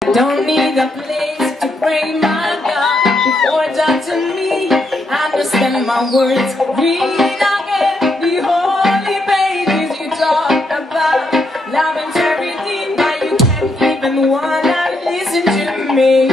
Don't need a place to pray, my God, before judging me. Understand my words, read again the holy pages you talk about love and charity, but you can't even wanna listen to me.